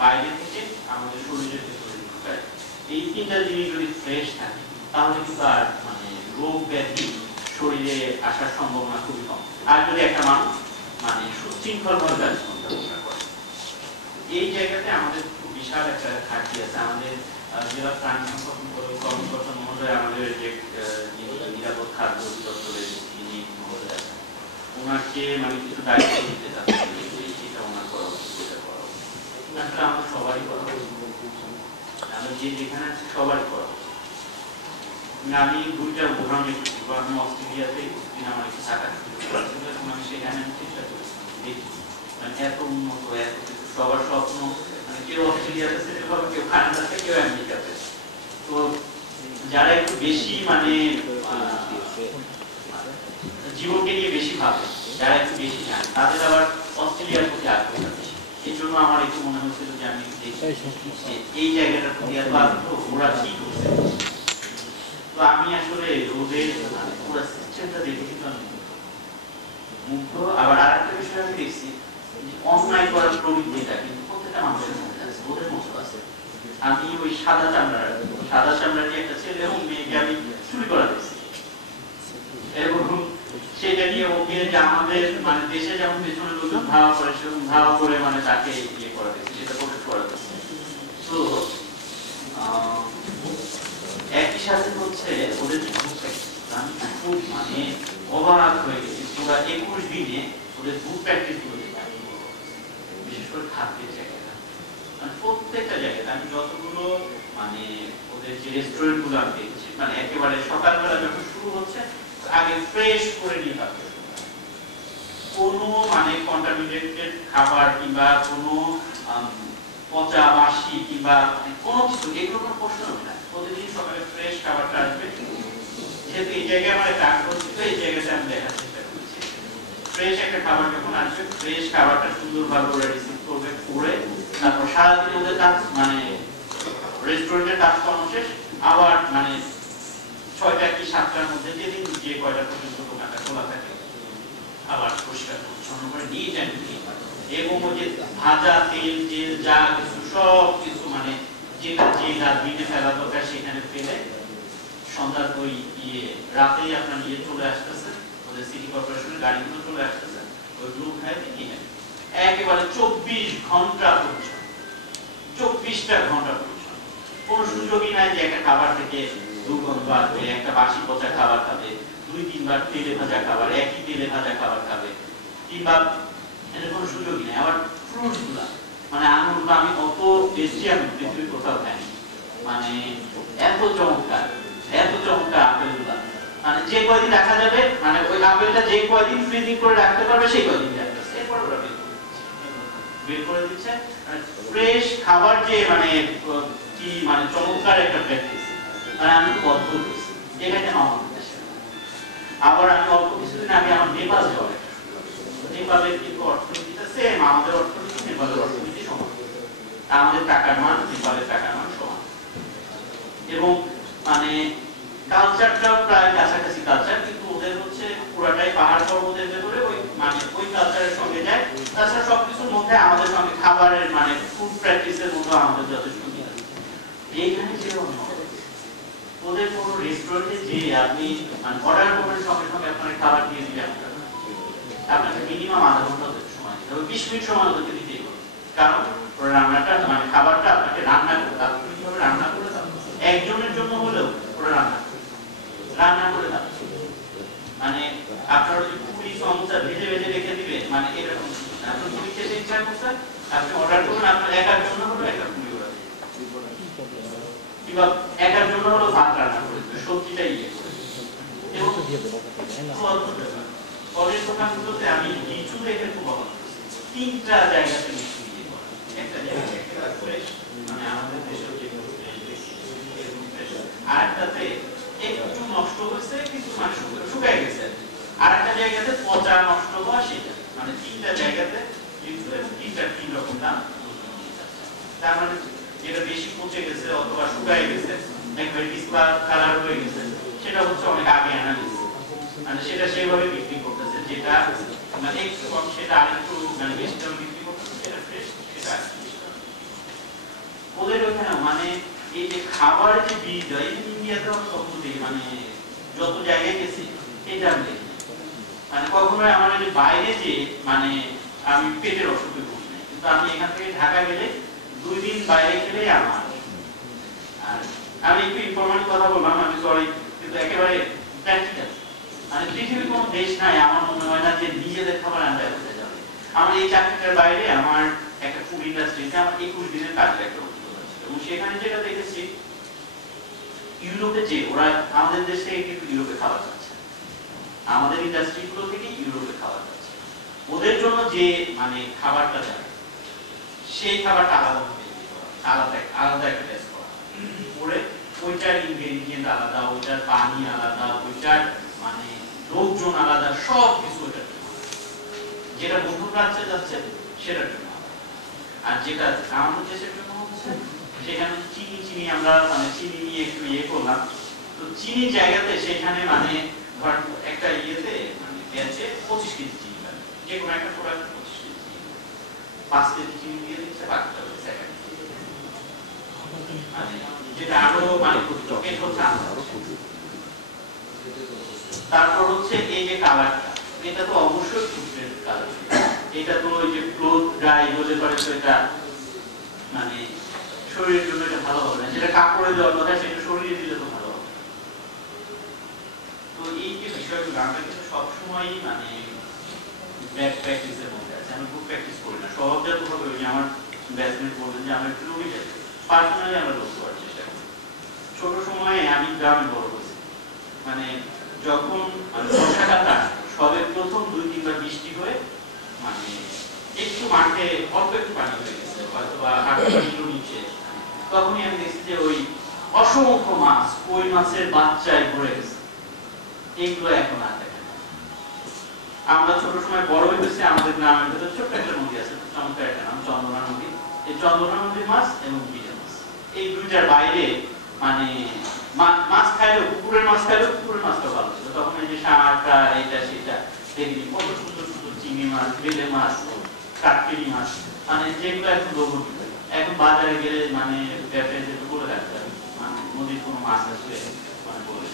বাইরে থেকে আমাদের শরীরের ভেতরে ঢুকায়। এই তিনটা জিনিস যদি ফ্রেশ থাকে তাহলে কিন্তু আর মানে রোগ ব্যাধি শরীরে আসার সম্ভাবনা খুবই কম। আর যদি একটা মানুষ মানে সুশৃঙ্খলভাবে ব্যবস্থাপনা করে, এই জায়গাতে আমাদের খুব বিশাল একটা ঘাটতি আছে। আমাদের জেলা প্রাণী সম্পদ কর্মকর্তা মহোদয়, আমাদের যে নিরাপদ খাদ্য অধিদপ্তরের যিনি মহোদয় আছেন, ওনাকে মানে কিছু দায়িত্ব দিতে চাচ্ছি, এটা ওনার করা উচিত, এটা করা উচিত। আসলে আমাদের সবারই করা উচিত, আমরা যে যেখানে আছে সবারই করা উচিত। আমি দুইটা উদাহরণ দেখেছি। আমি অস্ট্রেলিয়াতে আমার একটু থাকার সুযোগ পাচ্ছিল এবং আমি সেখানে চেষ্টা করেছি, দেখি মানে এত উন্নত, এত কিছু, সবার স্বপ্ন মানে কেউ অস্ট্রেলিয়াতে সেটেল হবে, কেউ কানাডাতে, কেউ আমেরিকাতে। তো যারা একটু বেশি মানে জীবনকে নিয়ে বেশি ভাবে, যারা একটু বেশি জানে, তাদের আবার অস্ট্রেলিয়ার প্রতি আগ্রহটা বেশি। এই জন্য আমার একটু মনে হচ্ছিল যে আমি এই জায়গাটার প্রতি এত আগ্রহ, ওরা কি করছে। তো আমি আসলে ওদের পুরো সিস্টেমটা দেখে কিন্তু আমি মুগ্ধ। আবার আরেকটা বিষয় আমি দেখছি, অন্যায় করার প্রবৃত্তিটা কিন্তু প্রত্যেকটা মানুষের মধ্যে আছে, ওদের মধ্যে আছে। আমি ওই সাদা চামড়ার একটা ছেলে এবং মেয়েকে আমি চুরি করা দেখছি, এবং সেটা নিয়ে ওকে যে আমাদের মানে দেশে যেমন পেছনে লোকজন ধাওয়া করে, সেরকম ধাওয়া করে মানে তাকে ইয়ে করা দেখছি, সেটা প্রোটেক্ট করা দেখছি। তো একই সাথে হচ্ছে ওদের যে আমি খুব মানে অবাক হয়ে গেছি। পুরো 21 দিনে ওদের গ্রুপ প্র্যাকটিস গুলো দেখলাম, বিশেষ করে খাদ্যের জায়গাটা, মানে প্রত্যেকটা জায়গায় আমি যতগুলো মানে ওদের যে রেস্টুরেন্ট গুলো আমি দেখছি, মানে একেবারে সকালবেলা যখন শুরু হচ্ছে আগে ফ্রেশ করে নিয়ে থাকবে, কোনো মানে কন্টামিনেটেড খাবার কিংবা কোনো পচা বাসি কিংবা কোনো কিছু, এগুলো কোনো প্রশ্ন হবে না। প্রতিদিন সকালে ফ্রেশ খাবারটা আসবে। যেহেতু এই জায়গায় আমার একটা আগ্রহ ছিল, এই জায়গাতে আমি দেখার চেষ্টা করেছি ফ্রেশ একটা খাবার যখন আসবে, ফ্রেশ খাবারটা সুন্দরভাবে ওরা রিসিভ করবে, করে তারপর সারাদিন ওদের কাজ মানে রেস্টুরেন্টের কাজকর্ম শেষ, আবার মানে 6টা কি 7টার মধ্যে যেদিন যে কয়টা পর্যন্ত দোকানটা খোলা থাকে আবার পরিষ্কার পরিচ্ছন্ন করে নিয়ে যান। এবং ওই যে ভাজা তেল জেল যা কিছু সব কিছু মানে যেটা যে দিনে ফেলা দরকার সেখানে ফেলে সন্ধ্যার ওই রাতেই আপনার নিয়ে চলে আসতেছে, ওদের সিটি কর্পোরেশনের গাড়িগুলো চলে আসতেছে, ওই গ্রুপ খায় কিনে একেবারে 24 ঘন্টা পরিচ্ছন্ন, 24টা ঘন্টা পরিচ্ছন্ন। কোনো সুযোগই নাই যে একটা খাবার থেকে দুর্গন্ধ আসবে, একটা বাসি পচা খাবার খাবে, 2-3 বার তেলে ভাজা খাবার, একই তেলে ভাজা খাবার খাবে, কিংবা এর কোনো সুযোগই নেই। আবার ফ্রুটস গুলা মানে আঙুর, আমি অত টেস্টি আমি পৃথিবীর কোথাও খাইনি, মানে এত চমৎকার আপেল গুলা, মানে যে কয়দিন রাখা যাবে, মানে ওই আপেলটা যে কয়দিন ফ্রিজিং করে রাখতে পারবে সেই কয়দিন রাখতেছে, এরপর ওরা বের করে দিচ্ছে। ফ্রেশ খাবার যে মানে কি মানে চমৎকার একটা প্র্যাকটিস, মানে আমি বদ্ধ হয়েছি যেখানে আমার দেশে। আবার আমি অল্প কিছুদিন আগে আমার নেপাল যাওয়া, নেপালের কিন্তু অর্থনীতিটা সেম, আমাদের অর্থনীতি নেপালের অর্থনীতি সমান, আমাদের টাকার মান নেপালের টাকার মান সমান, এবং মানে কালচারটাও প্রায় কাছাকাছি কালচার, কিন্তু ওদের হচ্ছে পুরাটাই পাহাড় পর্বতের ভেতরে, ওই মানে ওই কালচারের সঙ্গে যায়। তাছাড়া সবকিছুর মধ্যে আমাদের সঙ্গে খাবারের মানে ফুড প্র্যাকটিসের মধ্যে আমাদের যথেষ্ট মিল আছে। এইখানে যে ওদের কোনো রেস্টুরেন্টে যে আপনি মানে অর্ডার করবেন, সঙ্গে সঙ্গে আপনার খাবার দিয়ে দিবে, আপনাকে মিনিমাম আধা ঘন্টা সময় দিতে হবে, 20 মিনিট সময় ওদেরকে দিতেই হবে। কারণ ওরা রান্নাটা মানে খাবারটা আপনাকে রান্না করে তাৎক্ষণিকভাবে রান্না করে দাও, একজনের জন্য হলেও ওরা রান্না করে দাও, মানে আপনার ওই পুরি সমোসা ভেজে ভেজে রেখে দিবে, মানে এরকম আপনি পুরি খেতে ইচ্ছা করছে, আপনি অর্ডার করবেন, আপনার একার জন্য হলো একটা পুরি ওরা কিংবা একার জন্য হলো ভাত রান্না করে দেবে, সবজিটা ইয়ে করে। এবং ফলের দোকানগুলোতে আমি লিচু দেখে খুব অবাক হয়েছি, 3টা জায়গাতে লিচু ইয়ে করে, একটা জায়গায় একেবারে ফ্রেশ, মানে আমাদের দেশেও যে আরেকটাতে একটু নষ্ট হয়েছে কিন্তু মানে শুকায় গেছে, আরেকটা জায়গাতে পচা নষ্ট হওয়া, সেটা মানে 3টা জায়গাতে লিচু এবং 3 রকম দাম। তার মানে যেটা বেশি পচে গেছে অথবা শুকায় গেছে, একবার ডিসকালার হয়ে গেছে, সেটা হচ্ছে অনেক আগে আনা গেছে, মানে সেটা সেভাবে বিক্রি করতেছে, যেটা মানে একটু কম সেটা আরেকটু মানে বেশি দামে বিক্রি করতেছে, সেটা ফ্রেশ সেটা। খাবারের যে বিজয় ইন্ডিয়াতে আমি কখনো দেখি মানে যত জায়গায় গেছি এটা আমি দেখি মানে কখনো আমার যে বাইরে যে মানে আমি পেটের অসুখে ভুগি নাই কিন্তু আমি এখান থেকে ঢাকা গেলে 2 দিন বাইরে খেলে আমার আর আমি একটু ইনফরমালি কথা বললাম আমি সরি কিন্তু একেবারে প্র্যাকটিক্যাল মানে পৃথিবীর কোনো দেশ নাই আমার মনে হয় না যে নিজেদের খাবার আমরা করতে যাবে আমার এই চাকরিটার বাইরে আমার একটা ফুড ইন্ডাস্ট্রিতে আমার 21 দিনের কাজের একটা অভিজ্ঞতা ছিল এবং সেখানে যেটা দেখেছি ইউরোপে যে ওরা আমাদের দেশ থেকে কিন্তু ইউরোপে খাবার যাচ্ছে আমাদের ইন্ডাস্ট্রিগুলো থেকে ইউরোপে খাবার যাচ্ছে ওদের জন্য যে মানে খাবারটা যায় সেই খাবারটা আলাদাভাবে আলাদা একটা টেস্ট করা ওরে ওইটার ইনগ্রেডিয়েন্ট আলাদা ওইটার পানি আলাদা ওইটার মানে লোকজন আলাদা সব কিছু ওইটার জন্য যেটা মধ্যপ্রাচ্যে যাচ্ছে সেটার জন্য আর যেটা আমাদের দেশের জন্য হচ্ছে সেখানে চিনি আমরা মানে চিনি নিয়ে একটু ইয়ে করলাম তো চিনির জায়গাতে সেখানে মানে ধর একটা ইয়েতে মানে ব্যাচে 25 কেজি চিনি লাগে যে কোনো একটা প্রোডাক্ট 25 কেজি চিনি 5 কেজি চিনি দিয়ে দিচ্ছে বাকিটা হচ্ছে সেকেন্ড মানে যেটা আরো মানে ক্ষতিকর হচ্ছে তারপর হচ্ছে এই যে কালারটা এটা তো অবশ্যই ফুডের কালার এটা তো ওই যে ক্লোথ ড্রাই হলে পরে তো এটা মানে শরীরের জন্য এটা ভালো হবে না যেটা কাপড়ে দেওয়ার কথা সেটা শরীরে দিলে তো ভালো হবে তো এই যে বিষয়গুলো আমরা কিন্তু সবসময়ই মানে ব্যাড প্র্যাকটিসের মধ্যে আছে আমি খুব প্র্যাকটিস করি না সহজভাবে ওই যে আমার ব্যাচমেট বললেন যে আমরা একটু রুগী যাই পার্সোনালি আমরা লক্ষ্য করার চেষ্টা করি ছোট সময়ে আমি গ্রামে বড় হয়েছি মানে যখন বর্ষাকালটা সবে প্রথম 2-3 বার বৃষ্টি হয়ে মানে একটু মাঠে অল্প একটু পানি হয়ে গেছে হয়তো বা 8 কিলো নিচে তখনই আমি দেখছি যে ওই অসংখ্য মাছ কই মাছের বাচ্চায় ভরে গেছে এইগুলো এখন আর দেখা যায় আমরা ছোট সময় বড় হয়েছি আমাদের গ্রামের ভেতর ছোট্ট একটা নদী আছে চমৎকার একটা নাম চন্দনা নদী এই চন্দনা নদীর মাছ এবং বিজা মাছ এই দুইটার বাইরে মানে মাছ খাইলেও পুকুরের মাছ খাইলেও পুকুরের মাছটা ভালো ছিল তখন এই যে শাঁখা এইটা সেটা দেখিনি কত সুন্দর সুন্দর চিংড়ি মাছ বেলে মাছ কাটকিরি মাছ মানে যেগুলো এখন লোভনীয় এখন বাজারে গেলে মানে ব্যবসায়ী যেটা বলে রাখতে হবে মানে নদীর কোনো মাছ আসলে মানে বলে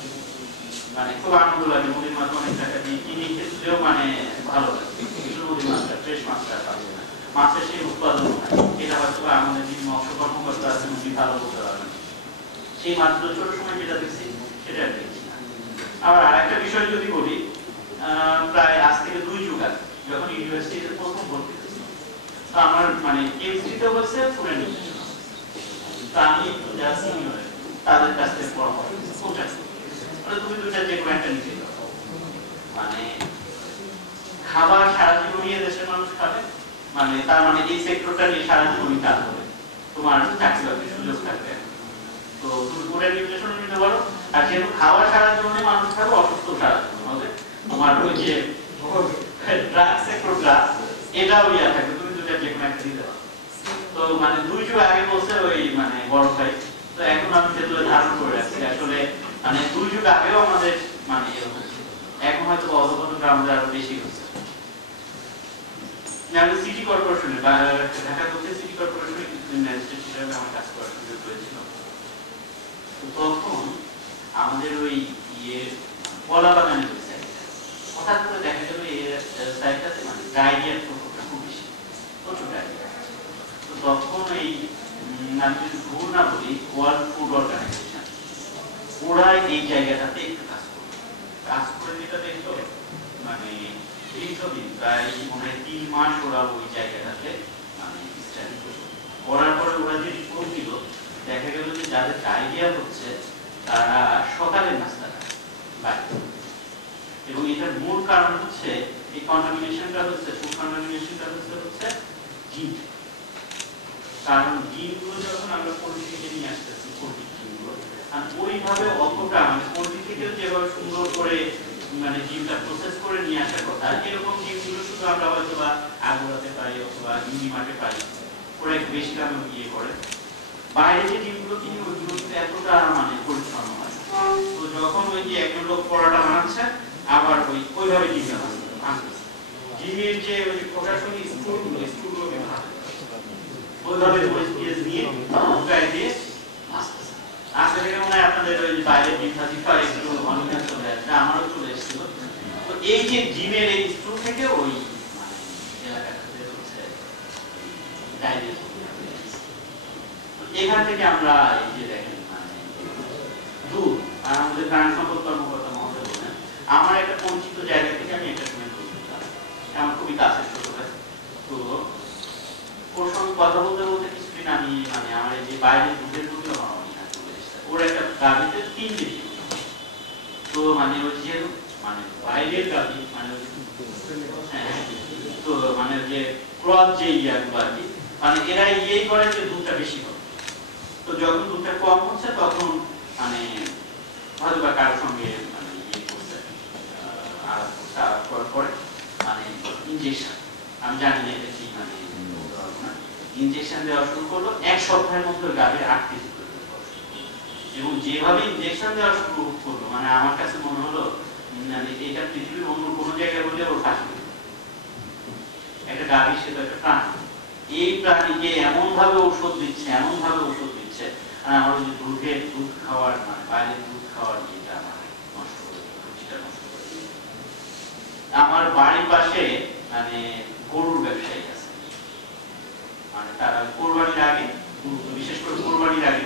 মানে খুব আনন্দ লাগে নদীর মাছ অনেক টাকা দিয়ে কিনে খেতেও মানে ভালো লাগে কিন্তু নদীর মাছটা ফ্রেশ মাছটা পাচ্ছে না মাছের সেই উৎপাদন এটা হয়তো আমাদের যিনি মৎস্য কর্মকর্তা আছেন উনি ভালো বলতে পারবেন সেই মাছগুলো ছোট সময় যেটা দেখছি সেটা দেখছি না আবার আরেকটা বিষয় যদি বলি প্রায় আজ থেকে 2 যুগ আগে যখন ইউনিভার্সিটিতে প্রথম ভর্তি হয়েছি তো আমার মানে কেমিস্ট্রিতে হচ্ছে ফুড অ্যান্ড নিউট্রিশন তো আমি যারা সিনিয়র তাদের কাছ থেকে পরামর্শ নিয়েছি মানে তুমি দুইটা যে কোনো একটা নিতে মানে খাবার সারা জীবনই দেশের মানুষ খাবে মানে তার মানে এই সেক্টরটা নিয়ে সারা জীবনই কাজ হবে তোমার চাকরি বাকরির সুযোগ থাকবে তো তুমি ফুড অ্যান্ড নিউট্রিশন নিতে পারো আর যেহেতু খাবার সারা জীবনে মানুষ খাবে অসুস্থ সারা জীবন হবে তোমার ওই যে ড্রাগ সেক্টরটা এটাও ইয়া থাকবে তুমি দুইটা যে কোনো একটা দিতে পারো তো মানে 2 যুগ আগে বলছে ওই মানে বড় ভাই তো এখন আমি সেগুলো ধারণ করে রাখছি আসলে মানে 2 যুগ আগেও আমাদের মানে এরকম এখন হয়তো অবগতটা আমাদের আরো বেশি হচ্ছে আমি সিটি কর্পোরেশনে বা ঢাকা দক্ষিণ সিটি কর্পোরেশনে কিছুদিন ম্যাজিস্ট্রেট হিসেবে আমার কাজ করার সুযোগ হয়েছিল তো তখন আমাদের ওই ইয়ে কলা বাগানের ওই সাইড হঠাৎ করে দেখা গেল এই সাইডটাতে মানে ডায়রিয়ার প্রকোপটা খুব বেশি প্রচুর ডায়রিয়া তো তখন এই আমি যদি ভুল না বলি ওয়ার্ল্ড ফুড অর্গানাইজেশন ওরা এই জায়গাটাতে একটু কাজ করে যেটা দেখলো মানে দীর্ঘদিন প্রায় মনে 3 মাস ওরা ওই জায়গাটাতে মানে স্টাডি করার পরে ওরা যে রিপোর্ট দিল দেখা গেল যে যাদের ডায়রিয়া হচ্ছে তারা সকালের নাস্তাটা বাইরে এবং এটার মূল কারণ হচ্ছে এই কন্টামিনেশনটা হচ্ছে ফুড কন্টামিনেশনটা হচ্ছে জিন কারণ জিনগুলো যখন আমরা পোল্ট্রি থেকে নিয়ে আসতেছি পোল্ট্রি জিনগুলো আর ওইভাবে অতটা মানে পোল্ট্রি থেকে যেভাবে সুন্দর করে মানে জিনটা প্রসেস করে নিয়ে আসার কথা এরকম জিনগুলো শুধু আমরা হয়তো বা আগুরাতে পারি অথবা ইউনিমার্টে পাই ওরা একটু বেশি দামে ইয়ে করে বাইরে যে জিনগুলো কিনি ওইগুলো কিন্তু এতটা মানে পরিচ্ছন্ন হয় তো যখন ওই যে একজন লোক পরোটা বানাচ্ছে আবার ওইভাবে জিনটা ভাঙতেছে জিনের যে ওই প্রশাসনিক স্কুলগুলো ওইভাবে মরিচ পেঁয়াজ নিয়ে গায়ে দিয়ে ভাজতেছে আজকে থেকে মনে হয় আপনাদের ওই বাইরের ডিম ভাজি খাওয়া একটু অনেক চলে আসবে, আমারও চলে এসেছিল। তো এই যে ডিমের এই স্ট্রু থেকে ওই মানে এলাকাটাতে হচ্ছে ডায়রিয়া, এখান থেকে আমরা এই যে দেখেন মানে দুধ, আর আমাদের প্রাণী সম্পদ কর্মকর্তা মহোদয় বলেন আমার একটা পরিচিত জায়গা থেকে আমি একটা সময় দুধ দিতাম, আমার খুবই কাছের ছোট ভাই। তো ওর সঙ্গে কথা বলতে বলতে কিছুদিন আমি মানে আমার এই যে বাইরের দুধের প্রতি আমার অনেক চলে এসেছে। ওর একটা গাভিতে 3 কেজি, তো মানে ওই যে মানে বাইরের গাভি মানে তো মানে যে ক্রস যে ইয়াগুলো আর কি, মানে এরা ইয়েই করে যে দুধটা বেশি হবে। তো যখন দুধটা কম হচ্ছে তখন মানে হয়তো বা কারোর সঙ্গে মানে ইয়ে করছে, আলাপ করার পরে মানে ইনজেকশন, আমি জানি না এটা কি মানে ইনজেকশন দেওয়া শুরু করলো। 1 সপ্তাহের মধ্যে গাভীর 8 কেজি করে এবং যেভাবে ইনজেকশন দেওয়া শুরু করলো মানে আমার কাছে মনে হলো মানে এটা পৃথিবীর অন্য কোনো জায়গায় বলে ওর ফাঁসি। একটা গাভী সে তো একটা প্রাণী, এই প্রাণীকে এমন ভাবে ঔষধ দিচ্ছে, এমন ভাবে ঔষধ দিচ্ছে, আর আমার যে দুধ খাওয়ার মানে বাইরের দুধ খাওয়ার যেটা আমার নষ্ট করে, রুচিটা নষ্ট করে। আমার বাড়ির পাশে মানে গরুর ব্যবসায়ী আছে, মানে তারা কোরবানির আগে, বিশেষ করে কোরবানির আগে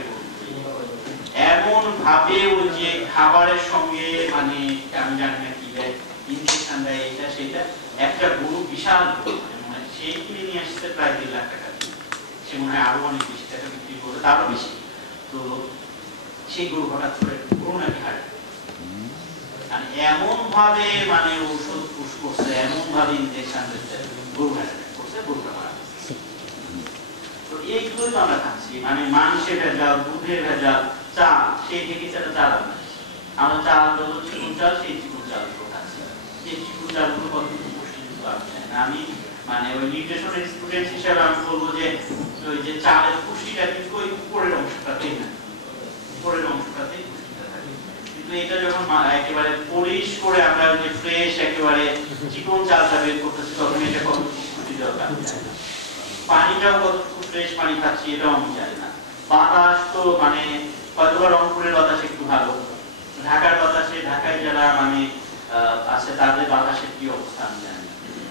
এমন ভাবে ওই যে খাবারের সঙ্গে মানে আমি জানি না কি দেয়, ইনজেকশন দেয়, এটা সেটা। একটা গরু বিশাল মানে সেই কিনে নিয়ে আসছে প্রায় 1.5 লাখ টাকা, সে মনে হয় আরো অনেক বেশি টাকা বিক্রি করে, তারও বেশি। তো সেই গরু হঠাৎ করে গরু নাকি হারে, মানে এমন ভাবে মানে ওষুধ পুশ করছে, এমন ভাবে ইনজেকশন দিচ্ছে, গরু হারে করছে, গরুটা মারা গেছে। তো এইগুলোই তো আমরা খাচ্ছি, মানে মাংসের ভেজাল, দুধের ভেজাল, চাল, সেই থেকে সেটা চাল আমরা চাল যত চিকুন চাল সেই চিকুন চালগুলো খাচ্ছি। এই চিকুন চালগুলো কতটুকু পুষ্টিযুক্ত আছে না, আমি মানে ওই নিউট্রিশনের স্টুডেন্ট হিসেবে আমি বলবো যে ওই যে চালের পুষ্টিটা কিন্তু ওই উপরের অংশটাতেই না, উপরের অংশটাতেই পুষ্টিটা থাকে। কিন্তু এটা যখন একেবারে পলিশ করে আমরা যে ফ্রেশ একেবারে চিকন চালটা বের করতেছি তখন এটা কতটুকু পুষ্টি দরকার, পানিটাও কতটুকু ফ্রেশ পানি খাচ্ছি এটাও আমি জানি না। বাতাস তো মানে হয়তো রংপুরের বাতাস একটু ভালো, ঢাকার বাতাসে, ঢাকায় যারা মানে আছে তাদের বাতাসের কি অবস্থা আমি জানি।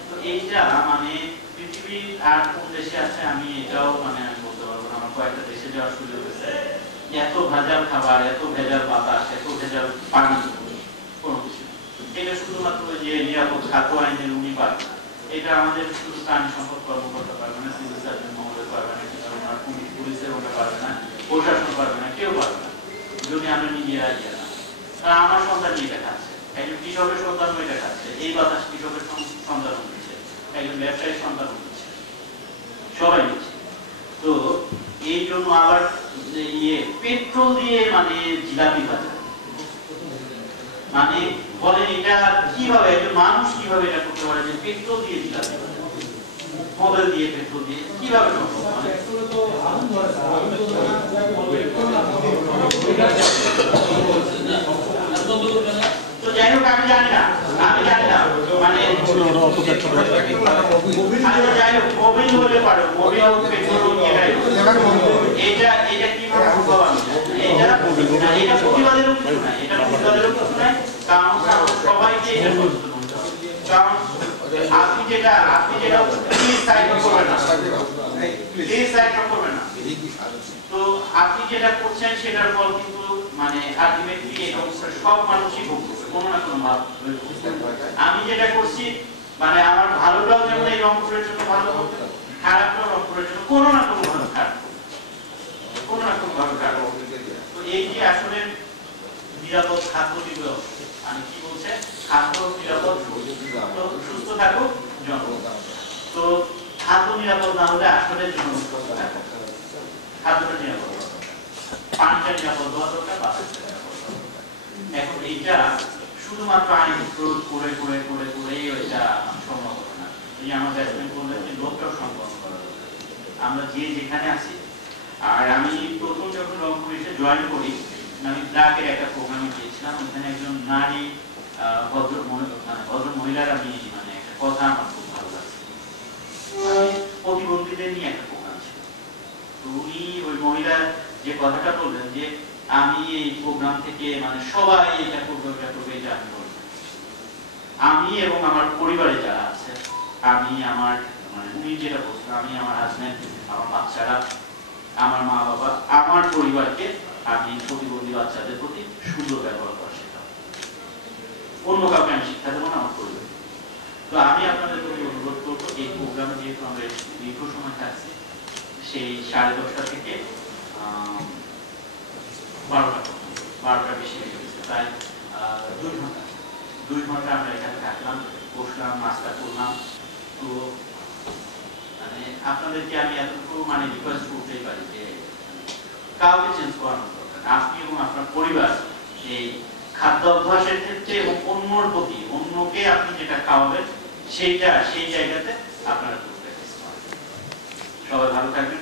তো এইটা মানে পৃথিবীর আর কোন দেশে আছে আমি এটাও মানে আমি বলতে পারবো না, আমার কয়েকটা দেশে যাওয়ার সুযোগ হয়েছে, এত ভেজাল খাবার, এত ভেজাল বাতাস, এত ভেজাল পানি, কোনো কিছু। এটা শুধুমাত্র যে নিরাপদ খাদ্য আইনের উনি পারবে না, এটা আমাদের শুধু প্রাণী সম্পদ কর্মকর্তা পারবে না, সিভিল সার্জন মহোদয় পারবে না, পুলিশের ওটা পারবে না, প্রশাসন পারবে না, কেউ পারবে না, যদি আমরা নিজেরা ইয়ে না। আমার সন্তান এটা খাচ্ছে, একজন কৃষকের সন্তান এটা খাচ্ছে, এই বাতাস কৃষকের সন্তান দিচ্ছে, একজন ব্যবসায়ীর সন্তান দিচ্ছে, সবাই দিচ্ছে। তো এই জন্য আবার ইয়ে পেট্রোল দিয়ে মানে জিলাপি ভাজা, মানে বলেন এটা কিভাবে একজন মানুষ কিভাবে এটা করতে পারে যে পেট্রোল দিয়ে জিলাপি ভাজা, মোবাইল দিয়ে পেট্রোল দিয়ে কিভাবে সম্ভব? তো যাই হোক আমি জানি না মানে যাই হোক মোবিল হলে পারো, মোবিল পেট্রোল এটা এটা কিভাবে সম্ভব? এটা প্রতিবাদেরও কিছু নাই, এটা প্রতিবাদেরও কিছু নাই, কারণ সবাইকে এটা সচেতন হতে হবে। কারণ আপনি যেটা প্লিজ সাইড করবেন না, প্লিজ সাইড করবেন না। তো আপনি যেটা করছেন সেটার ফল কিন্তু মানে আলটিমেটলি এই অবস্থায় সব মানুষই ভোগ করবে কোনো না কোনো ভাবে। আমি যেটা করছি মানে আমার ভালোটাও যেমন এই রংপুরের জন্য ভালো হবে, খারাপটাও রংপুরের জন্য কোনো না কোনো ভাবে খারাপ, কোনো না কোনো ভাবে খারাপ। তো এই যে আসলে নিরাপদ খাদ্য দিবস, আমি কি বলছে খাদ্য নিরাপদ, তো সুস্থ থাকুক জনগণ। তো খাদ্য নিরাপদ না হলে আসলে জনগণ সুস্থ থাকুক, খাদ্যটা নিরাপদ, পানিটা নিরাপদ হওয়া দরকার, বাতাসটা নিরাপদ হওয়া দরকার। এখন এইটা শুধুমাত্র আইন প্রয়োগ করে করে করে করে ওইটা সম্ভব হবে না। এই আমার ব্যাটসম্যান বললেন যে লোকটাও সম্পন্ন করা দরকার, আমরা যে যেখানে আছি। আর আমি প্রথম যখন রংপুর এসে জয়েন করি আমি ব্ল্যাকের একটা প্রোগ্রামে গিয়েছিলাম, ওখানে একজন নারী ভদ্র মহিলার আমি মানে একটা কথা আমার খুব ভালো লাগছে, প্রতিবন্ধীদের নিয়ে একটা প্রোগ্রাম ছিল। তো উনি ওই মহিলা যে কথাটা বললেন যে আমি এই প্রোগ্রাম থেকে মানে সবাই এটা করবে ওটা করবে এটা আমি বলবো। আমি এবং আমার পরিবারে যারা আছে, আমি আমার মানে উনি যেটা বলছেন, আমি আমার হাজবেন্ড, আমার বাচ্চারা, আমার মা বাবা, আমার পরিবারকে আমি প্রতিবন্ধী বাচ্চাদের প্রতি সুন্দর ব্যবহার করা শেখাবো। অন্য কাউকে আমি শিক্ষা দেবো না, আমার পরিবার। তো আমি আপনাদের প্রতি অনুরোধ করবো, এই প্রোগ্রামে যেহেতু আমরা দীর্ঘ সময় থাকছি, সেই 10:30 থেকে 12টা বেশি হয়ে গেছে, প্রায় 2 ঘন্টা আমরা এখানে থাকলাম, বসলাম, নাস্তা করলাম। তো মানে আপনাদেরকে আমি এতটুকু মানে রিকোয়েস্ট করতেই পারি যে কাউকে চেঞ্জ করানোর দরকার, আপনি এবং আপনার পরিবার এই খাদ্য অভ্যাসের ক্ষেত্রে এবং অন্যর প্রতি, অন্যকে আপনি যেটা খাওয়াবেন সেইটা সেই জায়গাতে আপনারা করতে। সবাই ভালো থাকবেন।